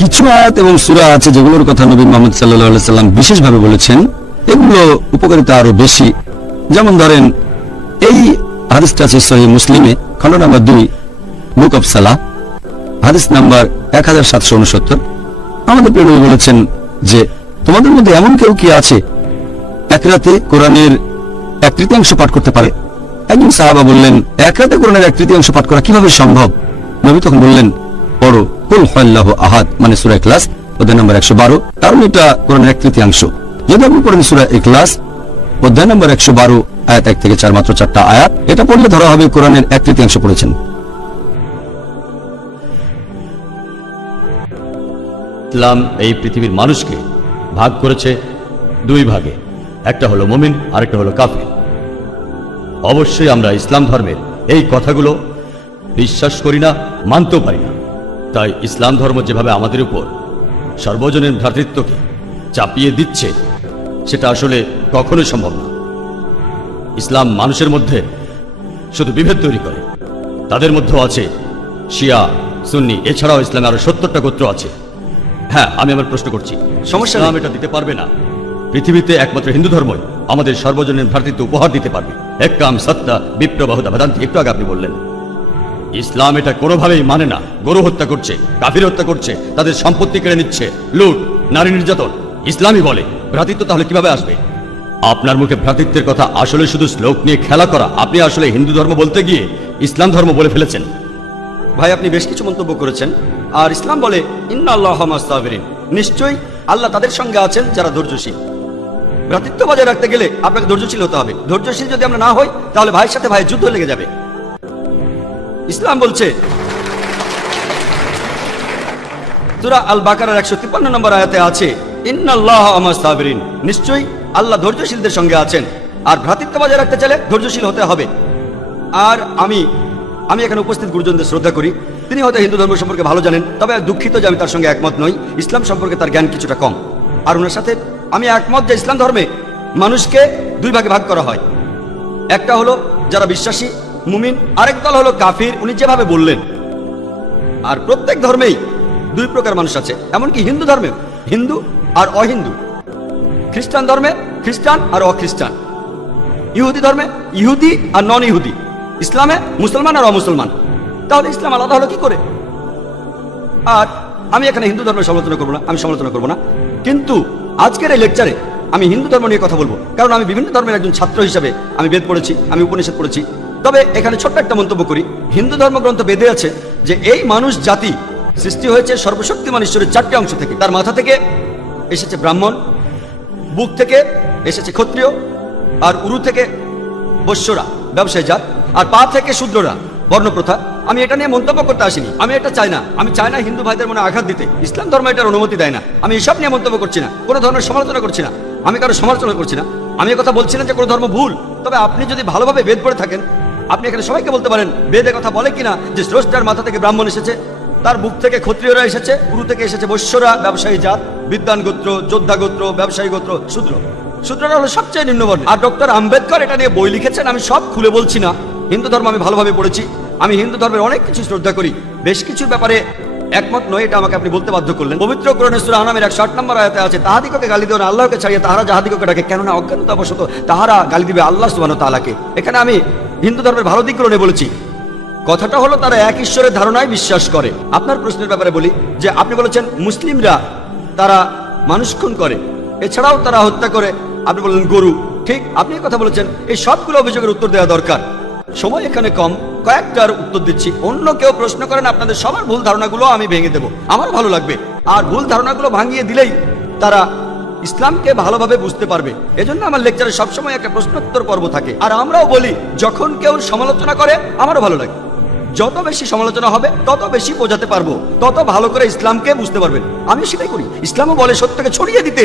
কিছু আয়াত এবং সূরা আছে যেগুলোর কথা নবী মুহাম্মদ সাল্লাল্লাহু আলাইহি সাল্লাম বিশেষভাবে বলেছেন, এগুলো উপকারিতা আরো বেশি। যেমন ধরেন এই হাদিসটা আছে সহিহ মুসলিমে, খণ্ড নাম্বার 2, বুক অফ সালাহ, হাদিস নাম্বার 1769। আমাদের প্রিয় নবী বলেছেন যে তোমাদের মধ্যে এমন কেউ কি আছে এক রাতে কোরআনের 1/3 পাঠ করতে পারে? একজন সাহাবা বললেন, এক রাতে কোরআনের 1/3 পাঠ করা কিভাবে সম্ভব? নবী তখন বললেন, পড়ো কুল হুয়াল্লাহু আহাদ, মানে সূরা ইখলাস অধ্যায় নম্বর 112, কারণ এটা কোরআনের 1/3। যদি আপনি পড়েন সূরা ইখলাস অধ্যায় নম্বর 112 আয়াত 1 থেকে 4, মাত্র 4টা আয়াত, এটা পড়লে ধরা হবে কোরআনের 1/3 পড়েছেন। ইসলাম এই পৃথিবীর মানুষকে ভাগ করেছে 2 ভাগে, একটা হলো মুমিন, আরেকটা হলো কাফির। অবশ্যই আমরা ইসলাম ধর্মের এই কথাগুলো বিশ্বাস করি না, মানতেও পারি না। তাই ইসলাম ধর্ম যেভাবে আমাদের উপর সর্বজনীন ভ্রাতৃত্বকে চাপিয়ে দিচ্ছে, সেটা আসলে কখনোই সম্ভব না। ইসলাম মানুষের মধ্যে শুধু বিভেদ তৈরি করে। তাদের মধ্যেও আছে শিয়া, সুন্নি, এছাড়াও ইসলামে আরো 70টা গোত্র আছে। হ্যাঁ, আমি আমার প্রশ্ন করছি, সমস্যা নাম এটা দিতে পারবে না। পৃথিবীতে একমাত্র হিন্দু ধর্মই আমাদের সর্বজনীন ভ্রাতৃত্ব উপহার দিতে পারবে। একাম সত্তা বিপ্র বাহুদা বেদান্তি, একটু আগে আপনি বললেন ইসলাম এটা কোনোভাবেই মানে না। গরু হত্যা করছে, কাফির হত্যা করছে, তাদের সম্পত্তি কেড়ে নিচ্ছে, লুট, নারী নির্যাতন। ইসলামই বলে ভ্রাতৃত্ব, তাহলে কিভাবে আসবে? আপনার মুখে ভ্রাতৃত্বের কথা আসলে শুধু শ্লোক নিয়ে খেলা করা। আপনি আসলে হিন্দু ধর্ম বলতে গিয়ে ইসলাম ধর্ম বলে ফেলেছেন। ভাই, আপনি বেশ কিছু মন্তব্য করেছেন। আর ইসলাম বলে ইন্নাল্লাহা মা'আস সাবিরিন, নিশ্চয়ই আল্লাহ তাদের সঙ্গে আছেন যারা ধৈর্যশীল। ভ্রাতৃত্ব বজায় রাখতে গেলে আপনাকে ধৈর্যশীল হতে হবে। ধৈর্যশীল যদি আমরা না হই, তাহলে ভাইয়ের সাথে ভাইয়ের যুদ্ধ লেগে যাবে। ইসলাম বলছে সূরা আল বাকারার 153 নম্বর আয়াতে আছে, ইন্নাল্লাহা মা'আস সাবিরিন, নিশ্চয়ই আল্লাহ ধৈর্যশীলদের সঙ্গে আছেন। আর ভ্রাতৃত্ব বজায় রাখতে চাইলে ধৈর্যশীল হতে হবে। আর আমি এখানে উপস্থিত গুরুজনদের শ্রদ্ধা করি। তিনি হয়তো হিন্দু ধর্ম সম্পর্কে ভালো জানেন, তবে দুঃখিত যে আমি তার সঙ্গে একমত নই। ইসলাম সম্পর্কে তার জ্ঞান কিছুটা কম। আর ওনার সাথে আমি একমত যে ইসলাম ধর্মে মানুষকে 2 ভাগে ভাগ করা হয়। একটা হলো যারা বিশ্বাসী মুমিন, আরেক দল হলো কাফির, উনি যেভাবে বললেন। আর প্রত্যেক ধর্মেই 2 প্রকার মানুষ আছে, এমনকি হিন্দু ধর্মে হিন্দু আর অহিন্দু, খ্রিস্টান ধর্মে খ্রিস্টান আর অখ্রিস্টান, ইহুদি ধর্মে ইহুদি আর নন ইহুদি, ইসলামে মুসলমান আর অমুসলমান। তাহলে ইসলাম আলাদা হলো কি করে? আর আমি এখানে হিন্দু ধর্মের সমালোচনা করবো না, আমি সমালোচনা করবো না। কিন্তু আজকের এই লেকচারে আমি হিন্দু ধর্ম নিয়ে কথা বলবো, কারণ আমি বিভিন্ন ধর্মের একজন ছাত্র হিসাবে আমি বেদ পড়েছি, আমি উপনিষদ পড়েছি। তবে এখানে ছোট্ট একটা মন্তব্য করি। হিন্দু ধর্মগ্রন্থ বেদে আছে যে এই মানুষ জাতি সৃষ্টি হয়েছে সর্বশক্তিমান ঈশ্বরের 4টে অংশ থেকে। তার মাথা থেকে এসেছে ব্রাহ্মণ, বুক থেকে এসেছে ক্ষত্রিয়, আর উরু থেকে বৈশ্যরা ব্যবসায়ী জাত, আর পা থেকে শূদ্ররা বর্ণপ্রথা। আমি এটা নিয়ে মন্তব্য করতে আসিনি, আমি এটা চাই না। আমি চাই না হিন্দু ভাইদের মনে আঘাত দিতে। ইসলাম ধর্ম এটার অনুমতি দেয় না। আমি এসব নিয়ে মন্তব্য করছি না, কোনো ধর্মের সমালোচনা করছি না, আমি কারো সমালোচনা করছি না। আমি কথা বলছি না যে কোনো ধর্ম ভুল। তবে আপনি যদি ভালোভাবে বেদ পড়ে থাকেন, আপনি এখানে সবাইকে বলতে পারেন বেদে কথা বলে কিনা যে স্রষ্টার মাথা থেকে ব্রাহ্মণ এসেছে, তার বুক থেকে ক্ষত্রিয়রা এসেছে, উরু থেকে এসেছে বৈশ্যরা ব্যবসায়ী জাত, বিদ্বান গোত্র, যোদ্ধা গোত্র, ব্যবসায়ী গোত্র, শূদ্র। শূদ্ররা হলো সবচেয়ে নিম্নবর্ণ। আর ডক্টর আম্বেদকর এটা নিয়ে বই লিখেছেন, আমি সব খুলে বলছি না। হিন্দু ধর্ম আমি ভালোভাবে পড়েছি। আমি হিন্দু ধর্মের অনেক কিছু শ্রদ্ধা করি, বেশ কিছুর ব্যাপারে একমত নয়, এটা আমাকে আপনি বলতে বাধ্য করলেন। পবিত্র কোরআনে সূরা আনামের 108 নম্বর আয়াতে আছে, তাহাদিগকে গালি দিও না আল্লাহকে ছাড়িয়ে তাহারা যাহাদিগকে ডাকে, কেননা অজ্ঞানতাবশত তাহারা গালি দিবে আল্লাহ সুবহানাহু ওয়া তাআলাকে। এখানে আমি হিন্দু ধর্মের ভালো দিকগুলো নিয়ে বলেছি। কথাটা হলো তারা এক ঈশ্বরের ধারণায় বিশ্বাস করে। আপনার প্রশ্নের ব্যাপারে বলি যে আপনি বলেছেন মুসলিমরা তারা মানুষ খুন করে, এছাড়াও তারা হত্যা করে, আপনি বললেন গরু। ঠিক, আপনি কথা বলেছেন। এই সবগুলো অভিযোগের উত্তর দেওয়া দরকার, সময় এখানে কম, কয়েকটার উত্তর দিচ্ছি। অন্য কেউ প্রশ্ন করেন, আপনাদের সবার ভুল ধারণাগুলো আমি ভেঙে দেবো, আমার ভালো লাগবে। আর ভুল ধারণাগুলো ভাঙিয়ে দিলেই তারা ইসলামকে ভালোভাবে বুঝতে পারবে। এজন্য আমার লেকচারে সবসময় একটা প্রশ্নোত্তর পর্ব থাকে। আর আমরাও বলি যখন কেউ সমালোচনা করে আমারও ভালো লাগে। যত বেশি সমালোচনা হবে তত বেশি বোঝাতে পারবো, তত ভালো করে ইসলামকে বুঝতে পারবেন। আমি সেটাই করি। ইসলামও বলে সত্যকে ছড়িয়ে দিতে।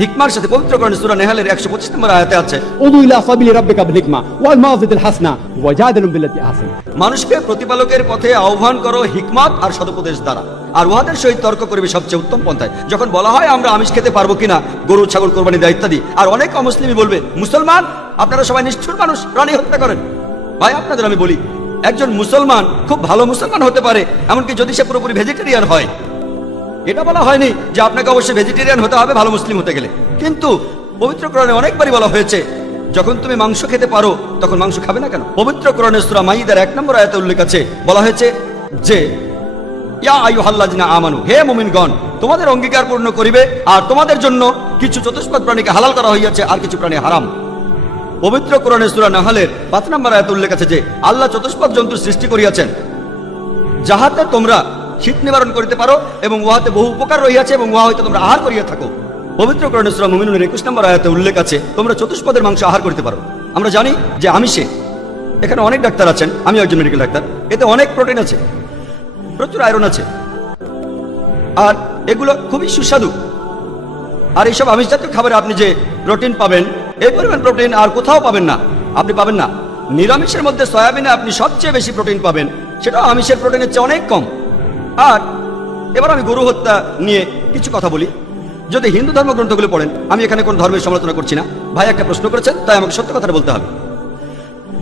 হিকমার সাথে পবিত্র কোরআনে সূরা নেহালের 125 নম্বর আয়াতে আছে, উদু ইলা সাবিলি রাব্বিকা বিল হিকমা ওয়াল মাউযিতিল হাসানা ওয়াজাদিলুম বিল্লাতি আহসান। মানুষকে প্রতিপালকের পথে আহ্বান করো হিকমত আর সদুপদেশ দ্বারা, আর উহাদের সহিত তর্ক করবে সবচেয়ে উত্তম পন্থায়। যখন বলা হয় আমরা আমিষ খেতে পারবো কিনা, গরু ছাগল কোরবানি দেয় ইত্যাদি, আর অনেক অমুসলিমই বলবে মুসলমান আপনারা সবাই নিষ্ঠুর মানুষ, প্রাণী হত্যা করেন। ভাই, আপনাদের আমি বলি একজন মুসলমান খুব ভালো মুসলমান হতে পারে, এমনকি যদি সে পুরোপুরি ভেজিটেরিয়ান হয়। এটা বলা হয়নি যে আপনাকে অবশ্যই ভেজিটেরিয়ান হতে হবে ভালো মুসলিম হতে গেলে, কিন্তু পবিত্র কোরআনে অনেকবারই বলা হয়েছে যখন তুমি মাংস খেতে পারো তখন মাংস খাবে না কেন? পবিত্র কোরআনে সূরা মাইদার 1 নম্বর আয়াতে উল্লেখ আছে, বলা হয়েছে যে ইয়া আইয়ুহাল্লাযিনা আমানু, হে মুমিনগণ, তোমাদের অঙ্গীকার পূর্ণ করিবে আর তোমাদের জন্য কিছু চতুষ্পদ প্রাণীকে হালাল করা হইয়াছে আর কিছু প্রাণী হারাম। পবিত্র কোরআনে সূরা নাহলের 5 নম্বর আয়াতে উল্লেখ আছে যে আল্লাহ চতুষ্পদ জন্তু সৃষ্টি করিয়াছেন যাহাতে তোমরা শীত নিবারণ করিতে পারো এবং উহাতে বহু উপকার রহিয়াছে এবং উহা হইতে তোমরা আহার করিয়া থাকো। পবিত্র কোরআনে সূরা মুমিনুনের 21 নম্বর আয়াতে উল্লেখ আছে তোমরা চতুষ্পদের মাংস আহার করিতে পারো। আমরা জানি যে আমিষে, এখানে অনেক ডাক্তার আছেন, আমি একজন মেডিকেল ডাক্তার, এতে অনেক প্রোটিন আছে, প্রচুর আয়রন আছে, আর এগুলো খুবই সুস্বাদু। আর এইসব আমিষ জাতীয় খাবারে আপনি যে প্রোটিন পাবেন, এই পরিমাণ প্রোটিন আর কোথাও পাবেন না, আপনি পাবেন না। নিরামিষের মধ্যে সয়াবিনে আপনি সবচেয়ে বেশি প্রোটিন পাবেন, সেটাও আমিষের প্রোটিনের চেয়ে অনেক কম। আর এবার আমি গরু হত্যা নিয়ে কিছু কথা বলি। যদি হিন্দু ধর্মগ্রন্থগুলো পড়েন, আমি এখানে কোন ধর্মের সমালোচনা করছি না, ভাই একটা প্রশ্ন করেছেন তাই আমাকে সত্য কথাটা বলতে হবে।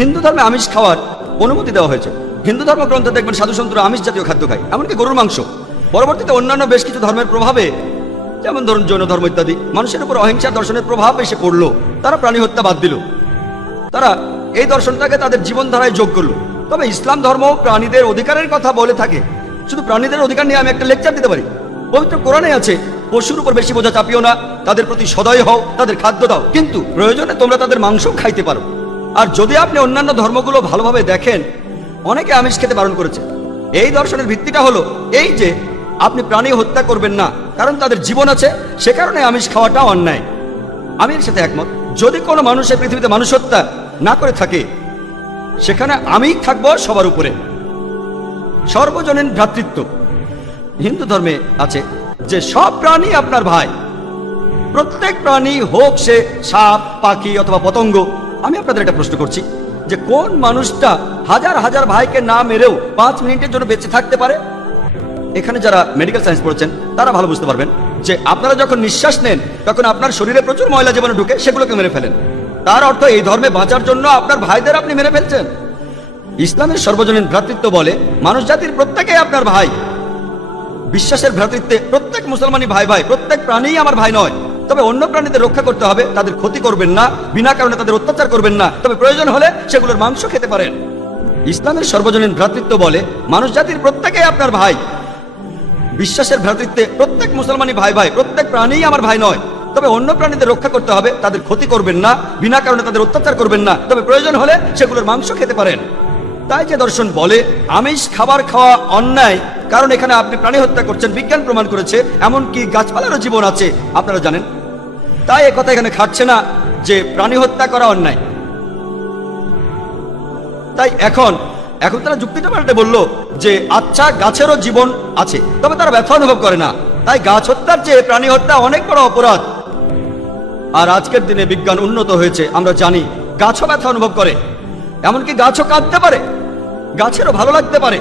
হিন্দু ধর্মে আমিষ খাওয়ার অনুমতি দেওয়া হয়েছে। হিন্দু ধর্মগ্রন্থে দেখবেন সাধুসন্তরা আমিষ জাতীয় খাদ্য খায়, এমনকি গরুর মাংস। পরবর্তীতে অন্যান্য বেশ কিছু ধর্মের প্রভাবে, যেমন ধরুন জৈন ধর্ম ইত্যাদি, মানুষের উপর অহিংসা দর্শনের প্রভাব এসে পড়লো, তারা প্রাণী হত্যা বাদ দিল, তারা এই দর্শনটাকে তাদের জীবনধারায় যোগ করলো। তবে ইসলাম ধর্ম প্রাণীদের অধিকারের কথা বলে থাকে। শুধু প্রাণীদের অধিকার নিয়ে আমি একটা লেকচার দিতে পারি। পবিত্র কোরআনে আছে পশুর উপর বেশি বোঝা চাপিও না, তাদের প্রতি সদয় হও, তাদের খাদ্য দাও, কিন্তু প্রয়োজনে তোমরা তাদের মাংস খাইতে পারো। আর যদি আপনি অন্যান্য ধর্মগুলো ভালোভাবে দেখেন, অনেকে আমিষ খেতে বারণ করেছে। এই দর্শনের ভিত্তিটা হলো এই যে আপনি প্রাণী হত্যা করবেন না, কারণ তাদের জীবন আছে, সে কারণে আমিষ খাওয়াটা অন্যায়। আমি এর সাথে একমত। যদি কোনো মানুষ এই পৃথিবীতে মানুষ হত্যা না করে থাকে, সেখানে আমি থাকবো সবার উপরে। সর্বজনীন ভ্রাতৃত্ব হিন্দু ধর্মে আছে যে সব প্রাণী আপনার ভাই, প্রত্যেক প্রাণী হোক সে সাপ, পাখি অথবা পতঙ্গ। আমি আপনাদের একটা প্রশ্ন করছি যে কোন মানুষটা হাজার হাজার ভাইকে না মেরেও 5 মিনিটের জন্য বেঁচে থাকতে পারে? এখানে যারা মেডিকেল সায়েন্স পড়েছেন তারা ভালো বুঝতে পারবেন যে আপনারা যখন নিঃশ্বাস নেন তখন আপনার শরীরে প্রচুর ময়লা জীবাণু ঢুকে, সেগুলোকে মেরে ফেলেন। তার অর্থ এই ধর্মে বাঁচার জন্য আপনার ভাইদের আপনি মেরে ফেলছেন। ইসলামের সর্বজনীন ভ্রাতৃত্ব বলে মানুষ জাতির প্রত্যেকেই আপনার ভাই। বিশ্বাসের ভ্রাতৃত্বে প্রত্যেক মুসলমানই ভাই ভাই, প্রত্যেক প্রাণীই আমার ভাই নয়। তবে অন্য প্রাণীদের রক্ষা করতে হবে, তাদের ক্ষতি করবেন না, বিনা কারণে তাদের অত্যাচার করবেন না, তবে প্রয়োজন হলে সেগুলোর মাংস খেতে পারেন। ইসলামের সর্বজনীন ভ্রাতৃত্ব বলে মানুষ জাতির প্রত্যেকেই আপনার ভাই। বিশ্বাসের ভ্রাতৃত্বে প্রত্যেক মুসলমানই ভাই ভাই, প্রত্যেক প্রাণীই আমার ভাই নয়। তবে অন্য প্রাণীদের রক্ষা করতে হবে, তাদের ক্ষতি করবেন না, বিনা কারণে তাদের অত্যাচার করবেন না, তবে প্রয়োজন হলে সেগুলোর মাংস খেতে পারেন। তাই যে দর্শন বলে আমিষ খাবার খাওয়া অন্যায়, কারণ এখানে আপনি প্রাণী হত্যা করছেন, বিজ্ঞান প্রমাণ করেছে, এমনকি গাছপালারও জীবন আছে, আপনারা জানেন। তাই একথা এখানে খাটছে না যে প্রাণী হত্যা করা অন্যায়। তাই এখন তারা যুক্তিটা পাল্টে বললো যে আচ্ছা গাছেরও জীবন আছে, তবে তারা ব্যথা অনুভব করে না, তাই গাছ হত্যার চেয়ে প্রাণী হত্যা অনেক বড় অপরাধ। আর আজকের দিনে বিজ্ঞান উন্নত হয়েছে, আমরা জানি গাছও ব্যথা অনুভব করে, এমনকি গাছও কাঁদতে পারে, গাছেরও ভালো লাগতে পারে।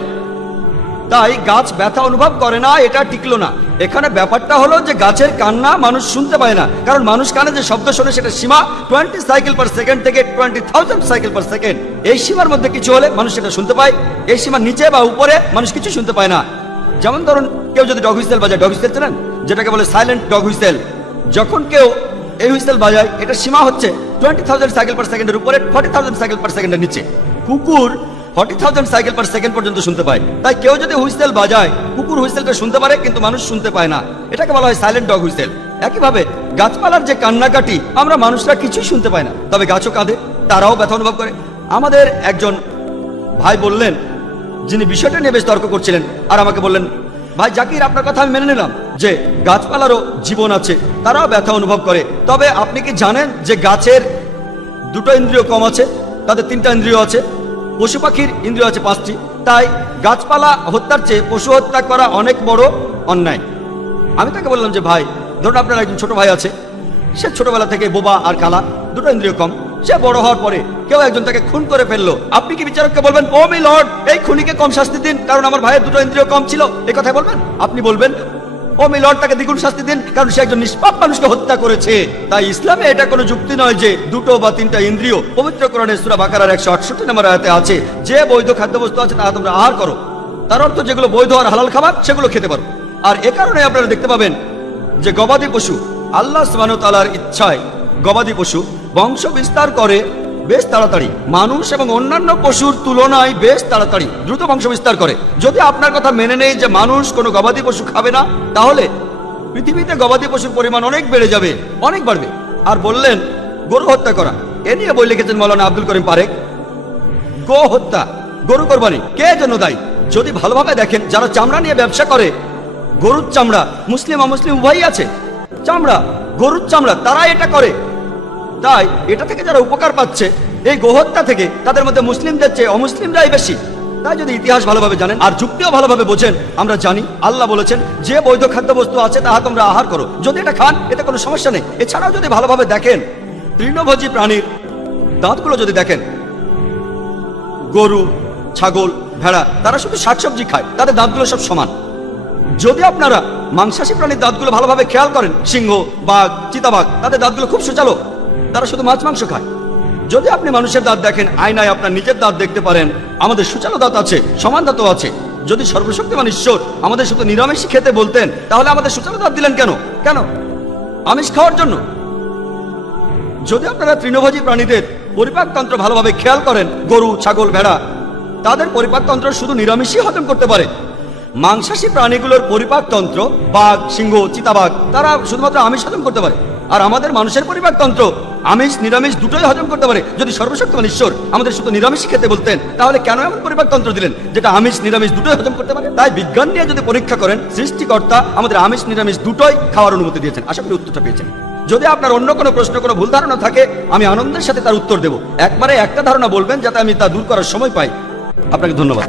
তাই গাছ ব্যথা অনুভব করে না, এটা টিকলো না। এখানে ব্যাপারটা হলো যে গাছের কান্না মানুষ শুনতে পায় না, কারণ মানুষ কানে যে শব্দ শোনে সেটা সীমা 20 সাইকেল পার সেকেন্ড থেকে 20,000 সাইকেল পার সেকেন্ড। এই সীমার মধ্যে কিছু হলে মানুষ সেটা শুনতে পায়, এই সীমার নিচে বা উপরে মানুষ কিছু শুনতে পায় না। যেমন ধরুন কেউ যদি ডগ হুইসেল বাজায়, ডগ হুইসেল জানেন, যেটাকে বলে সাইলেন্ট ডগ হুইসেল, যখন কেউ এই হুইসেল বাজায়, এটা সীমা হচ্ছে 20,000 সাইকেল পার সেকেন্ডের উপরে, 40,000 সাইকেল পার সেকেন্ডের নিচে। কুকুর 40,000 সাইকেল পার সেকেন্ড পর্যন্ত শুনতে পায়। তাই কেউ যদি হুইসেল বাজায়, কুকুর হুইসেলটা শুনতে পারে কিন্তু মানুষ শুনতে পায় না, এটাকে বলা হয় সাইলেন্ট ডগ হুইসেল। একইভাবে গাছপালার যে কান্নাকাটি আমরা মানুষরা কিছুই শুনতে পায় না, তবে গাছও কাঁদে, তারাও ব্যথা অনুভব করে। আমাদের একজন ভাই বললেন, যিনি বিষয়টা নিয়ে বেশ তর্ক করছিলেন, আর আমাকে বললেন, ভাই জাকির আপনার কথা আমি মেনে নিলাম যে গাছপালারও জীবন আছে, তারাও ব্যথা অনুভব করে, তবে আপনি কি জানেন যে গাছের 2টো ইন্দ্রিয় কম আছে, তাদের 3টা ইন্দ্রিয় আছে, পশু পাখির ইন্দ্রিয় আছে 5টি। তাই গাছপালা হত্যার চেয়ে পশু হত্যা করা অনেক বড় অন্যায়। আমি তাকে বললাম যে ভাই ধরুন আপনার একজন ছোট ভাই আছে, সে ছোটবেলা থেকে বোবা আর কালা, 2টো ইন্দ্রিয় কম, সে বড় হওয়ার পরে কেউ একজন তাকে খুন করে ফেললো, আপনি কি বিচারককে বলবেন ও মি লর্ড এই খুনিকে কম শাস্তি দিন কারণ আমার ভাইয়ের 2টো ইন্দ্রিয় কম ছিল, এই কথাই বলবেন? আপনি বলবেন ও মি লর্ড তাকে দ্বিগুণ শাস্তি দিন কারণ সে একজন নিষ্পাপ মানুষকে হত্যা করেছে। তাই ইসলামে এটা কোনো যুক্তি নয় যে 2টো বা 3টা ইন্দ্রিয়। পবিত্র কোরআনে সূরা বাকারার 168 নম্বর আয়াতে আছে যে বৈধ খাদ্যবস্তু আছে তা তোমরা আহার করো, তার অর্থ যেগুলো বৈধ আর হালাল খাবার সেগুলো খেতে পারো। আর এ কারণে আপনারা দেখতে পাবেন যে গবাদি পশু আল্লাহ সুবহানাহু ওয়া তাআলার ইচ্ছায় গবাদি পশু বংশ বিস্তার করে বেশ তাড়াতাড়ি, মানুষ এবং অন্যান্য পশুর তুলনায় বেশ তাড়াতাড়ি দ্রুত বংশ বিস্তার করে। যদি আপনার কথা মেনে নেই যে মানুষ কোনো গবাদি পশু খাবে না, তাহলে পৃথিবীতে গবাদি পশুর পরিমাণ অনেক বেড়ে যাবে, অনেক বাড়বে। আর বললেন গরু হত্যা করা, এ নিয়ে বই লিখেছেন মাওলানা আব্দুল করিম পারেক। গো হত্যা, গরু কোরবানি কে জন্য দায়ী? যদি ভালোভাবে দেখেন, যারা চামড়া নিয়ে ব্যবসা করে, গরুর চামড়া মুসলিম অমুসলিম উভয়ই আছে, চামড়া গরুর চামড়া, তারা এটা করে। তাই এটা থেকে যারা উপকার পাচ্ছে এই গোহত্যা থেকে, তাদের মধ্যে মুসলিমদের চেয়ে অমুসলিমরাই বেশি। তাই যদি ইতিহাস ভালোভাবে জানেন আর যুক্তিও ভালোভাবে বোঝেন, আমরা জানি আল্লাহ বলেছেন যে বৈধ খাদ্যবস্তু আছে তাহা তোমরা আহার করো, যদি এটা খান এতে কোনো সমস্যা নেই। এছাড়াও যদি ভালোভাবে দেখেন, তৃণভোজী প্রাণীর দাঁতগুলো যদি দেখেন, গরু, ছাগল, ভেড়া, তারা শুধু শাকসবজি খায়, তাদের দাঁতগুলো সব সমান। যদি আপনারা মাংসাশী প্রাণীর দাঁতগুলো ভালোভাবে খেয়াল করেন, সিংহ, বাঘ, চিতাবাঘ, তাদের দাঁতগুলো খুব সুচালো, তারা শুধু মাছ মাংস খায়। যদি আপনি মানুষের দাঁত দেখেন, আয়নায় আপনার নিজের দাঁত দেখতে পারেন, আমাদের সুচালো দাঁত আছে, সমান দাঁতও আছে। যদি সর্বশক্তিমান ঈশ্বর আমাদের শুধু নিরামিষই খেতে বলতেন, তাহলে আমাদের সুচালো দাঁত দিলেন কেন? কেন? আমিষ খাওয়ার জন্য। যদি আপনারা তৃণভোজী প্রাণীদের পরিপাকতন্ত্র ভালোভাবে খেয়াল করেন, গরু, ছাগল, ভেড়া, তাদের পরিপাকতন্ত্র শুধু নিরামিষই হজম করতে পারে। মাংসাশী প্রাণীগুলোর পরিপাকতন্ত্র, বাঘ, সিংহ, চিতাবাঘ, তারা শুধুমাত্র আমিষ হজম করতে পারে। আর আমাদের মানুষের পরিপাকতন্ত্র আমিষ নিরামিষ দুটোই হজম করতে পারে। যদি সর্বশক্তিমান ঈশ্বর আমাদের শুধু নিরামিষই খেতে বলতেন, তাহলে কেন এমন পরিপাকতন্ত্র দিলেন যেটা আমিষ নিরামিষ দুটোই হজম করতে পারে? তাই বিজ্ঞান নিয়ে যদি পরীক্ষা করেন, সৃষ্টিকর্তা আমাদের আমিষ নিরামিষ দুটোই খাওয়ার অনুমতি দিয়েছেন। আশা করি উত্তরটা পেয়েছেন। যদি আপনার অন্য কোনো প্রশ্ন, কোনো ভুল ধারণা থাকে, আমি আনন্দের সাথে তার উত্তর দেব। একবারে একটা ধারণা বলবেন যাতে আমি তা দূর করার সময় পাই। আপনাকে ধন্যবাদ।